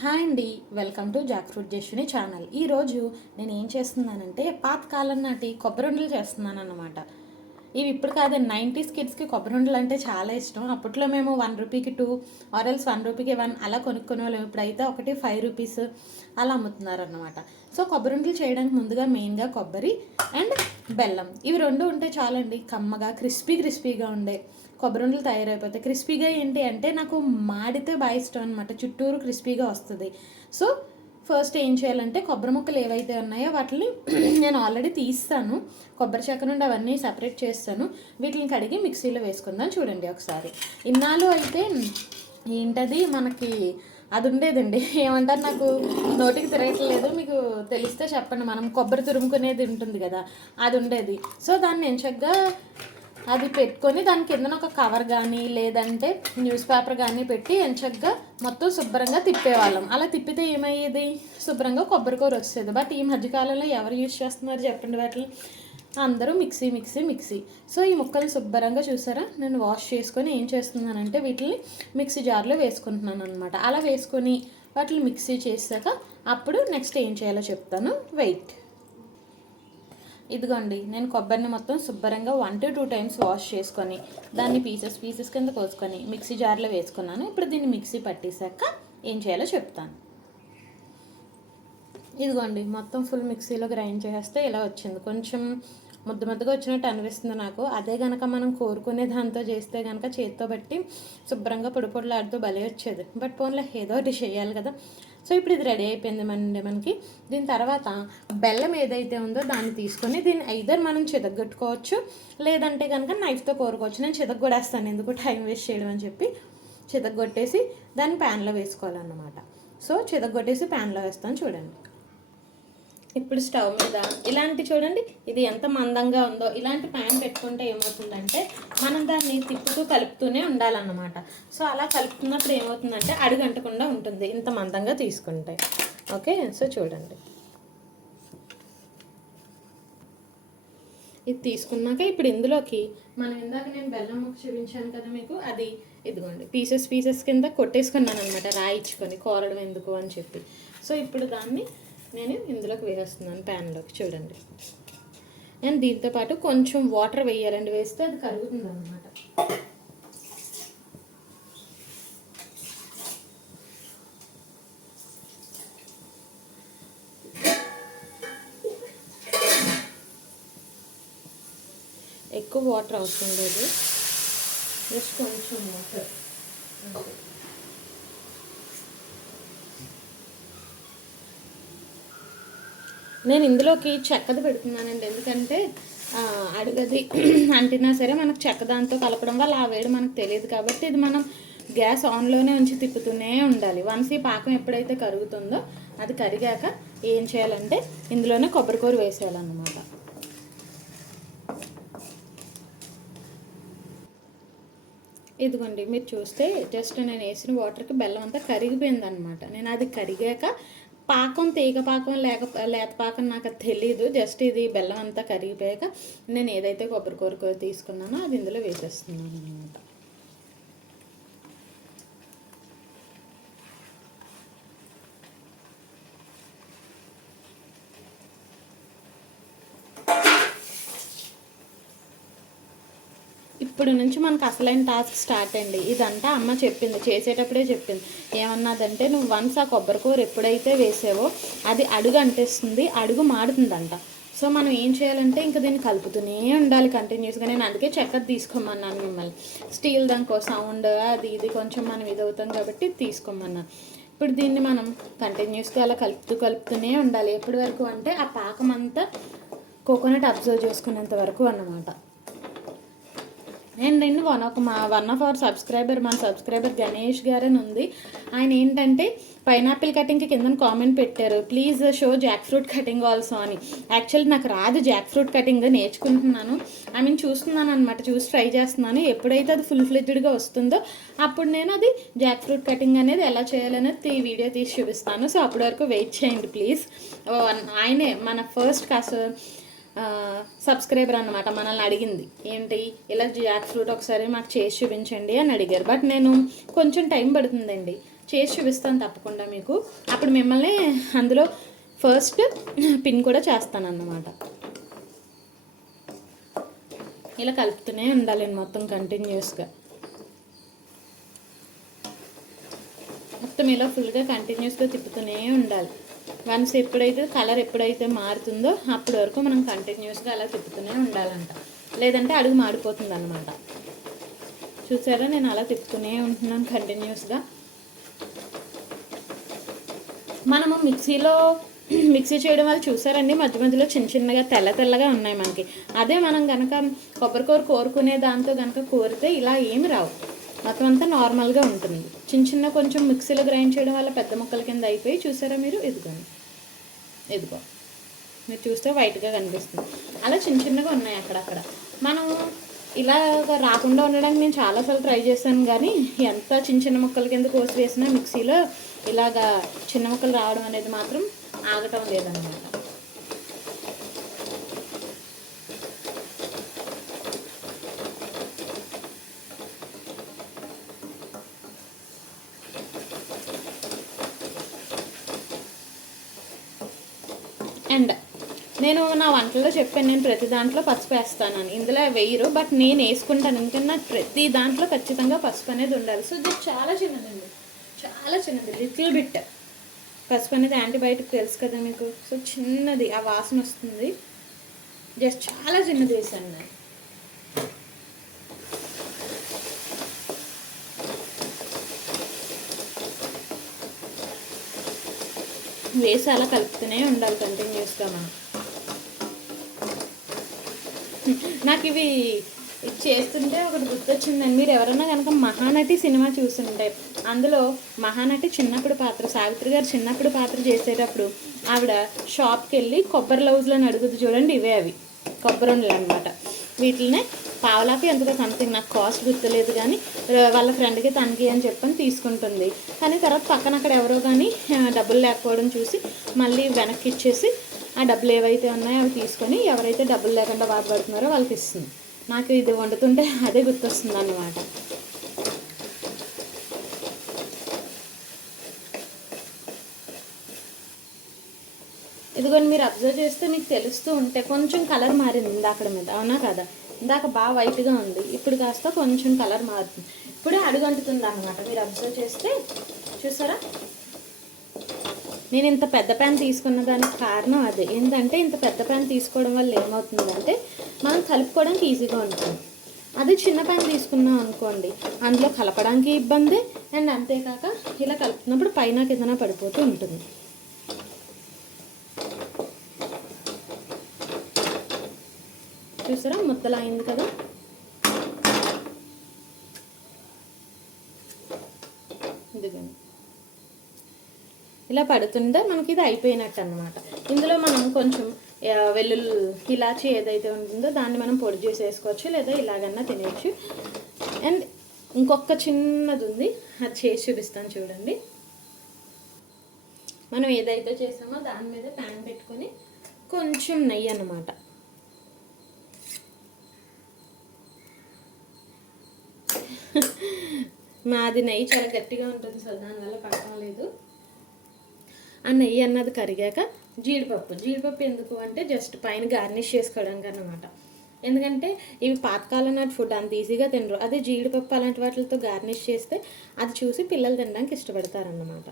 Hi అండి, welcome to jackfruit జెస్టినీ channel. ఈరోజు నేను ఏం చేస్తున్నానంటే పాతకాలం నాటి కొబ్బరి ఉండలు చేస్తున్నాను అన్నమాట. ఇవి ఇప్పుడు కాదండి, 90s కిడ్స్కి కొబ్బరి ఉండలు అంటే చాలా ఇష్టం. అప్పట్లో మేము 1 రూపీకి 2 ఆర్ఎల్స్ 1 రూపీకి 1 అలా కొనుక్కునే వాళ్ళం. ఇప్పుడైతే ఒకటి 5 రూపీస్ అలా అమ్ముతున్నారు అన్నమాట. సో కొబ్బరి ఉండలు చేయడానికి ముందుగా మెయిన్గా కొబ్బరి అండ్ బెల్లం ఇవి రెండు ఉంటే చాలండి. కమ్మగా క్రిస్పీగా ఉండే కొబ్బరి ఉండలు తయారైపోతాయి. క్రిస్పీగా ఏంటి అంటే నాకు మాడితే బాగా ఇష్టం అనమాట, చుట్టూరు క్రిస్పీగా వస్తుంది. సో ఫస్ట్ ఏం చేయాలంటే కొబ్బరి ముక్కలు ఏవైతే ఉన్నాయో వాటిని నేను ఆల్రెడీ తీస్తాను, కొబ్బరి చెక్క నుండి అవన్నీ సపరేట్ చేస్తాను. వీటిని కడిగి మిక్సీలో వేసుకుందాం. చూడండి ఒకసారి. ఇన్నాళ్ళు అయితే ఏంటది మనకి అది ఉండేదండి, ఏమంటారు నాకు నోటికి తిరగట్లేదు, మీకు తెలిస్తే చెప్పండి. మనం కొబ్బరి తురుముకునేది ఉంటుంది కదా, అది ఉండేది. సో దాన్ని ఎంచక్గా అది పెట్టుకొని దాని కిందన ఒక కవర్ కానీ లేదంటే న్యూస్ పేపర్ కానీ పెట్టి ఎంచక్గా మొత్తం శుభ్రంగా తిప్పేవాళ్ళం. అలా తిప్పితే ఏమయ్యేది, శుభ్రంగా కొబ్బరికూర వచ్చేది. బట్ ఈ మధ్యకాలంలో ఎవరు యూజ్ చేస్తున్నారు చెప్పండి వాటిని? అందరూ మిక్సీ. సో ఈ ముక్కలు శుభ్రంగా చూసారా, నేను వాష్ చేసుకొని ఏం చేస్తున్నానంటే వీటిని మిక్సీ జార్లో వేసుకుంటున్నాను అనమాట. అలా వేసుకొని వాటిని మిక్సీ చేసాక అప్పుడు నెక్స్ట్ ఏం చేయాలో చెప్తాను, వెయిట్. ఇదిగోండి, నేను కొబ్బరిని మొత్తం శుభ్రంగా 1 to 2 టైమ్స్ వాష్ చేసుకొని దాన్ని పీసెస్ కింద కోసుకొని మిక్సీ జార్లో వేసుకున్నాను. ఇప్పుడు దీన్ని మిక్సీ పట్టేశాక ఏం చేయాలో చెప్తాను. ఇదిగోండి, మొత్తం ఫుల్ మిక్సీలో గ్రైండ్ చేస్తే ఇలా వచ్చింది. కొంచెం ముద్దగా వచ్చినట్టు అనిపిస్తుంది నాకు. అదే కనుక మనం కోరుకునే దాంతో చేస్తే కనుక చేతితో బట్టి శుభ్రంగా పొడిలాడుతూ భలే వచ్చేది. బట్ పోన్లే, ఏదో ఒకటి చేయాలి కదా. సో ఇప్పుడు ఇది రెడీ అయిపోయింది మనకి. దీని తర్వాత బెల్లం ఏదైతే ఉందో దాన్ని తీసుకొని దీన్ని ఐదర్ మనం చితగ్గొట్టుకోవచ్చు, లేదంటే కనుక నైఫ్తో కోరుకోవచ్చు. నేను చితగ్గొడేస్తాను, ఎందుకు టైం వేస్ట్ చేయడం అని చెప్పి చితగ్గొట్టేసి దాన్ని ప్యాన్లో వేసుకోవాలన్నమాట. సో చితగ్గొట్టేసి ప్యాన్లో వేస్తాను. చూడండి, ఇప్పుడు స్టవ్ మీద ఇలాంటి చూడండి, ఇది ఎంత మందంగా ఉందో ఇలాంటి ప్యాన్ పెట్టుకుంటే ఏమవుతుందంటే మనం దాన్ని తిప్పుతూ కలుపుతూనే ఉండాలన్నమాట. సో అలా కలుపుతున్నప్పుడు ఏమవుతుందంటే అడుగంటకుండా ఉంటుంది ఇంత మందంగా తీసుకుంటే. ఓకే, సో చూడండి, ఇది తీసుకున్నాక ఇప్పుడు ఇందులోకి మనం ఇందాక నేను బెల్లం ముక్క చూపించాను కదా మీకు, అది ఇదిగోండి పీసెస్ కింద కొట్టేసుకున్నాను అనమాట, రాయించుకొని కోరడం ఎందుకు అని చెప్పి. సో ఇప్పుడు దాన్ని నేను ఇందులోకి వేసేస్తున్నాను ప్యాన్లోకి. చూడండి, నేను దీంతో పాటు కొంచెం వాటర్ వేయాలండి, వేస్తే అది కరుగుతుంది అన్నమాట. ఎక్కువ వాటర్ అవసరం లేదు, జస్ట్ కొంచెం వాటర్. నేను ఇందులోకి చెక్కది పెడుతున్నానండి, ఎందుకంటే అడుగది అంటినా సరే మనకు చెక్క దాంతో కలపడం వల్ల ఆ వేడి మనకు తెలియదు. కాబట్టి ఇది మనం గ్యాస్ ఆన్లోనే ఉంచి తిప్పుతూనే ఉండాలి. వన్స్ ఈ పాకం ఎప్పుడైతే కరుగుతుందో అది కరిగాక ఏం చేయాలంటే ఇందులోనే కొబ్బరికూర వేసేయాలన్నమాట. ఇదిగోండి, మీరు చూస్తే జస్ట్ నేను వేసిన వాటర్కి బెల్లం అంతా కరిగిపోయిందనమాట. నేను అది కరిగాక పాకం తీగ పాకం లేత పాకం నాకు తెలీదు, జస్ట్ ఇది బెల్లం అంతా కరిగిపోయాక నేను ఏదైతే కొబ్బరికూర తీసుకున్నానో అది ఇందులో వేసేస్తున్నాను అనమాట. ఇప్పుడు నుంచి మనకు అసలైన టాస్క్ స్టార్ట్ అండి. ఇదంతా అమ్మ చెప్పింది, చేసేటప్పుడే చెప్పింది. ఏమన్నదంటే నువ్వు వన్స్ ఆ కొబ్బరికూర ఎప్పుడైతే వేసావో అది అడుగు అంటేస్తుంది, అడుగు మాడుతుందంట. సో మనం ఏం చేయాలంటే ఇంకా దీన్ని కలుపుతూనే ఉండాలి కంటిన్యూస్గా. నేను అందుకే చక్కెర తీసుకోమన్నాను మిమ్మల్ని. స్టీల్ దానికో సౌండ్ అది ఇది కొంచెం మనం ఇది అవుతాం కాబట్టి తీసుకోమన్నాను. ఇప్పుడు దీన్ని మనం కంటిన్యూస్గా అలా కలుపుతూనే ఉండాలి. ఎప్పటి వరకు అంటే ఆ పాకం అంతా కోకోనట్ అబ్జర్వ్ చేసుకునేంత వరకు అన్నమాట. నేను వన్ ఆఫ్ అవర్ సబ్స్క్రైబర్, మన సబ్స్క్రైబర్ గణేష్ గారని ఉంది. ఆయన ఏంటంటే పైనాపిల్ కటింగ్కి కింద కామెంట్ పెట్టారు, please show Jack fruit cutting also అని. యాక్చువల్లీ నాకు రాదు జాక్ ఫ్రూట్ కటింగ్, నేర్చుకుంటున్నాను. చూస్తున్నాను అనమాట, చూసి ట్రై చేస్తున్నాను. ఎప్పుడైతే అది ఫుల్ ఫ్లెడ్జ్డ్గా వస్తుందో అప్పుడు నేను అది జాక్ ఫ్రూట్ కటింగ్ అనేది ఎలా చేయాలనేది ఈ వీడియో తీసి చూపిస్తాను. సో అప్పటి వరకు వెయిట్ చేయండి ప్లీజ్. ఆయనే మన ఫస్ట్ సబ్స్క్రైబర్ అన్నమాట, మనల్ని అడిగింది ఏంటి ఇలా జాక్ ఫ్రూట్ ఒకసారి మాకు చేసి చూపించండి అని అడిగారు. బట్ నేను కొంచెం టైం పడుతుందండి, చేసి చూపిస్తాను తప్పకుండా మీకు. అప్పుడు మిమ్మల్ని అందులో ఫస్ట్ పిన్ కూడా చేస్తానన్నమాట. ఇలా కలుపుతూనే ఉండాలండి మొత్తం కంటిన్యూస్గా. మొత్తం ఇలా ఫుల్గా కంటిన్యూస్గా తిప్పుతూనే ఉండాలి. వన్స్ ఎప్పుడైతే కలర్ ఎప్పుడైతే మారుతుందో అప్పటి వరకు మనం కంటిన్యూస్గా అలా తిప్పుతూనే ఉండాలంట, లేదంటే అడుగు మాడిపోతుంది అన్నమాట. చూసారా, నేను అలా తిప్పుతూనే ఉంటున్నాను కంటిన్యూస్గా. మనము మిక్సీ చేయడం వల్ల చూసారండి, మధ్య మధ్యలో చిన్న చిన్నగా తెల్లగా ఉన్నాయి మనకి. అదే మనం కనుక కొబ్బరికూర కోరుకునే దాంతో కనుక కోరితే ఇలా ఏమి రావు, మొత్తం అంతా నార్మల్గా ఉంటుంది. చిన్న కొంచెం మిక్సీలో గ్రైండ్ చేయడం వల్ల పెద్ద ముక్కల కింద అయిపోయి, చూసారా మీరు, ఇదిగో మీరు చూస్తే వైట్గా కనిపిస్తుంది. అలా చిన్నగా ఉన్నాయి అక్కడక్కడ. మనం ఇలా రాకుండా ఉండడానికి నేను చాలాసార్లు ట్రై చేశాను, కానీ ఎంత చిన్న ముక్కల కింద కోసి వేసినా మిక్సీలో ఇలాగా చిన్న ముక్కలు రావడం అనేది మాత్రం ఆగటం లేదన్నమాట. అండ్ నేను నా వంటలో చెప్పాను, నేను ప్రతి దాంట్లో పసుపు వేస్తానని. ఇందులో వేయరు, బట్ నేను వేసుకుంటాను, ఎందుకంటే నాకు ప్రతి దాంట్లో ఖచ్చితంగా పసుపు అనేది ఉండాలి. సో ఇది చాలా చిన్నదండి, చాలా చిన్నది, లిటిల్ బిట్. పసుపు అనేది యాంటీబయాటిక్ తెలుసు కదా మీకు. సో చిన్నది, ఆ వాసన వస్తుంది, జస్ట్ చాలా చిన్నది వేసాను నేను. వేసి అలా కలుపుతూనే ఉండాలి కంటిన్యూస్గా మనం. నాకు ఇవి చేస్తుంటే ఒకటి గుర్తొచ్చిందండి. మీరు ఎవరైనా కనుక మహానటి సినిమా చూస్తుంటే అందులో మహానటి చిన్నప్పుడు పాత్ర, సావిత్రి గారు చిన్నప్పుడు పాత్ర చేసేటప్పుడు ఆవిడ షాప్కి వెళ్ళి కొబ్బరి లౌజ్లను అడుగుతుంది చూడండి, ఇవే అవి కొబ్బరి ఉండలు అనమాట. వీటినే పావలాకి ఎంతగా సంథింగ్, నాకు కాస్ట్ గుర్తులేదు, కానీ వాళ్ళ ఫ్రెండ్కి తనకి అని చెప్పని తీసుకుంటుంది. కానీ తర్వాత పక్కన అక్కడ ఎవరో కానీ డబ్బులు లేకపోవడం చూసి మళ్ళీ వెనక్కి ఇచ్చేసి ఆ డబ్బులు ఏవైతే ఉన్నాయో అవి తీసుకొని ఎవరైతే డబ్బులు లేకుండా బాధపడుతున్నారో వాళ్ళకి ఇస్తుంది. నాకు ఇది వండుతుంటే అదే గుర్తొస్తుంది అన్నమాట. ఇదిగోని మీరు అబ్జర్వ్ చేస్తే మీకు తెలుస్తూ ఉంటే కొంచెం కలర్ మారింది ఇందాక మీద, అవునా కదా? ఇందాక బాగా వైట్గా ఉంది, ఇప్పుడు కాస్త కొంచెం కలర్ మారుతుంది, ఇప్పుడే అడుగంటుతుంది అన్నమాట. మీరు అబ్జర్వ్ చేస్తే చూసారా, నేను ఇంత పెద్ద ప్యాన్ తీసుకున్న దానికి కారణం అదే. ఏంటంటే ఇంత పెద్ద ప్యాన్ తీసుకోవడం వల్ల ఏమవుతుందంటే మనం కలుపుకోవడానికి ఈజీగా ఉంటుంది. అది చిన్న ప్యాన్ తీసుకున్నాం అనుకోండి, అందులో కలపడానికి ఇబ్బంది, అండ్ అంతేకాక ఇలా కలుపుతున్నప్పుడు పైన కిందన పడిపోతూ ఉంటుంది. చూసారా, ముద్దలా అయింది కదా. ఇదిగోండి, ఇలా పడుతుంటే మనకి ఇది అయిపోయినట్టు అన్నమాట. ఇందులో మనం కొంచెం వెల్లుల్లి ఇలాచి ఏదైతే ఉంటుందో దాన్ని మనం పొడి చేసి వేసుకోవచ్చు, లేదా ఇలాగన్నా తినేయచ్చు. అండ్ ఇంకొక చిన్నది ఉంది, అది చేసి చూపిస్తాను చూడండి. మనం ఏదైతే చేసామో దాని మీద ప్యాన్ పెట్టుకొని కొంచెం నెయ్యి అన్నమాట. మాది నెయ్యి చాలా గట్టిగా ఉంటుంది, సో దానివల్ల పడటం లేదు. ఆ నెయ్యి అన్నది కరిగాక జీడిపప్పు ఎందుకు అంటే జస్ట్ పైన గార్నిష్ చేసుకోవడానికి అన్నమాట. ఎందుకంటే ఇవి పాతకాలం నాటి ఫుడ్, అంత ఈజీగా తినరు. అదే జీడిపప్పు అలాంటి వాటితో గార్నిష్ చేస్తే అది చూసి పిల్లలు తినడానికి ఇష్టపడతారన్నమాట.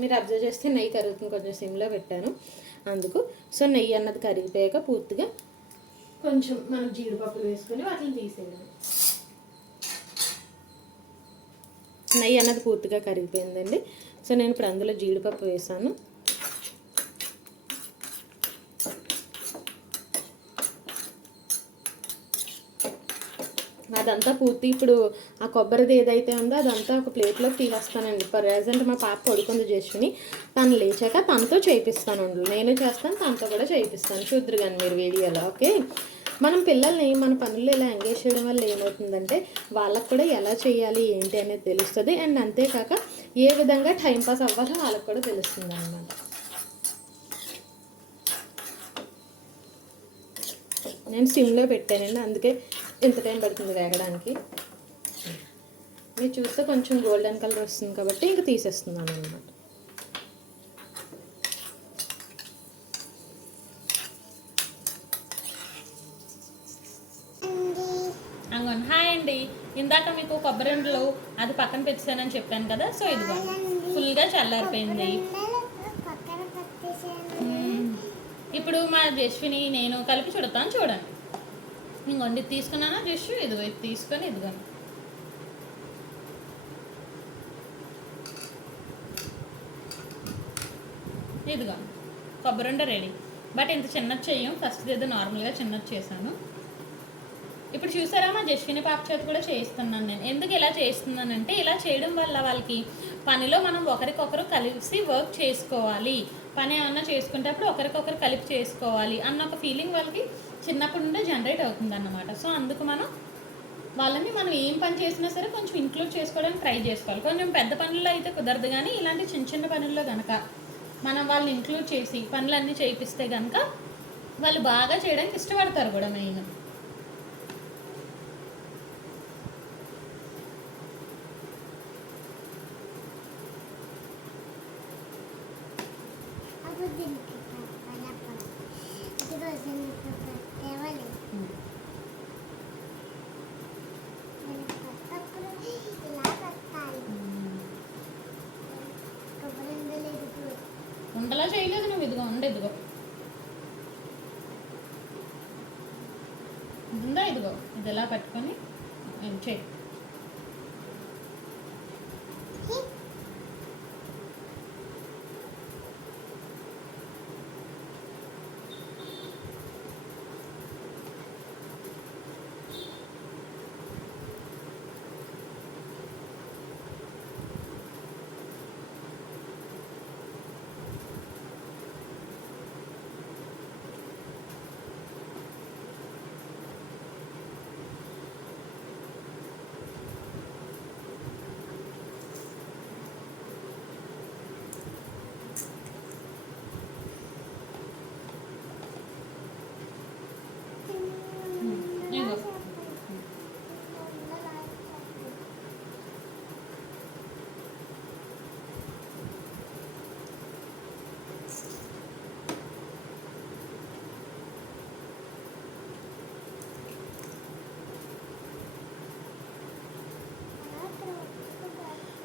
మీరు అబ్జర్వ్ చేస్తే నెయ్యి కరుగుతుంది, కొంచెం సిమ్లో పెట్టాను అందుకు. సో నెయ్యి అన్నది కరిగిపోయాక పూర్తిగా కొంచెం మనం జీడిపప్పులు వేసుకొని వాటిని తీసేయాలి. నెయ్యి అన్నది పూర్తిగా కరిగిపోయిందండి. సో నేను ఇప్పుడు అందులో జీడిపప్పు వేసాను. అదంతా పూర్తి ఇప్పుడు ఆ కొబ్బరిది ఏదైతే ఉందో అదంతా ఒక ప్లేట్లో తీసేస్తానండి. ప్రజెంట్ మా పాప పడుకుంది చేసుకుని, తను లేచాక తనతో చేయిస్తాను. నేను చేస్తాను, తనతో కూడా చేయిస్తాను. చూద్దరు కానీ మీరు వీడియోలో. ఓకే, మనం పిల్లల్ని మన పనుల్లో ఇలా ఎంగేజ్ చేయడం వల్ల ఏమవుతుందంటే వాళ్ళకు కూడా ఎలా చేయాలి ఏంటి అనేది తెలుస్తుంది. అండ్ అంతేకాక ఏ విధంగా టైంపాస్ అవ్వాలో వాళ్ళకు కూడా తెలుస్తుంది అన్నమాట. నేను సిమ్లో పెట్టానండి, అందుకే ఎంత టైం పడుతుంది వేగడానికి. ఇది చూస్తే కొంచెం గోల్డెన్ కలర్ వస్తుంది కాబట్టి ఇంక తీసేస్తున్నాను అనమాట. అంగోండి. హాయ్ అండి, ఇందాక మీకు కొబ్బరి ఉండలు అది పక్కన పెట్టానని చెప్పాను కదా. సో ఇదిగో ఫుల్గా చల్లారిపోయింది. ఇప్పుడు మా జస్విని నేను కలిపి చూడతాను, చూడండి. ఇంకొండి తీసుకున్నానా జస్సు, ఇదిగో ఇది తీసుకొని ఇదిగో ఇదిగో కొబ్బరి ఉండ రెడీ. బట్ ఇంత చిన్నది చెయ్యం, ఫస్ట్ ఏదో నార్మల్గా చిన్నది చేశాను. ఇప్పుడు చూసారా, మా జస్విని పాప చేత కూడా చేయిస్తున్నాను నేను. ఎందుకు ఇలా చేస్తున్నానంటే, ఇలా చేయడం వల్ల వాళ్ళకి పనిలో మనం ఒకరికొకరు కలిసి వర్క్ చేసుకోవాలి, పని ఏమన్నా చేసుకునేటప్పుడు ఒకరికొకరు కలిపి చేసుకోవాలి అన్న ఒక ఫీలింగ్ వాళ్ళకి చిన్నప్పటి నుండే జనరేట్ అవుతుంది అన్నమాట. సో అందుకు వాళ్ళని మనం ఏం పని చేసినా సరే కొంచెం ఇంక్లూడ్ చేసుకోవడానికి ట్రై చేసుకోవాలి. కొంచెం పెద్ద పనుల్లో అయితే కుదరదు, కానీ ఇలాంటి చిన్న చిన్న పనుల్లో కనుక మనం వాళ్ళని ఇంక్లూడ్ చేసి పనులన్నీ చేయిస్తే కనుక వాళ్ళు బాగా చేయడానికి ఇష్టపడతారు కూడా. మెయిన్ ఉండలా చేయలేదు నువ్వు, ఇదిగో ఉండే ఇదిగో ఉందా, ఇదిగో ఇది ఎలా పట్టుకొని చేయి.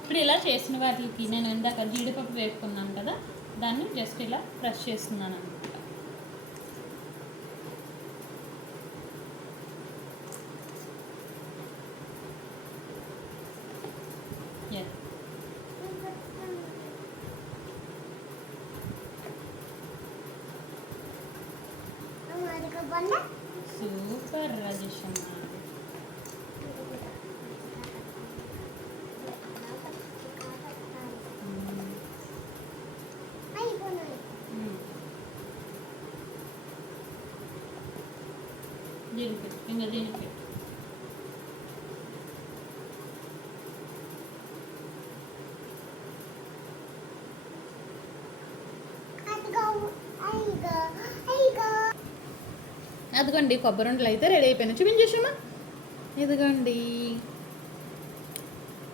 ఇప్పుడు ఇలా చేసిన వాటికి నేను ఇందాక జీడిపప్పు వేసుకున్నాను కదా, దాన్ని జస్ట్ ఇలా ప్రెస్ చేస్తున్నాను అనమాట. సూపర్ రాజేష్. దీనికి ఇంకా దీనికి అదిగోండి కొబ్బరి ఉండలు అయితే రెడీ అయిపోయినాయి. చూపించేసామా, ఇదిగోండి.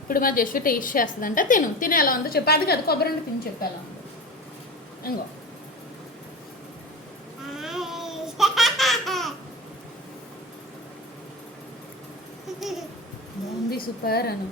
ఇప్పుడు మా జస్సు టేస్ట్ చేస్తుందంట, తిని ఎలా ఉందో చెప్పి. అది కదా కొబ్బరి ఉండ తిని చెప్పి ఎలా ఉందో. ఇంకో బాగుంది, సూపర్ అను.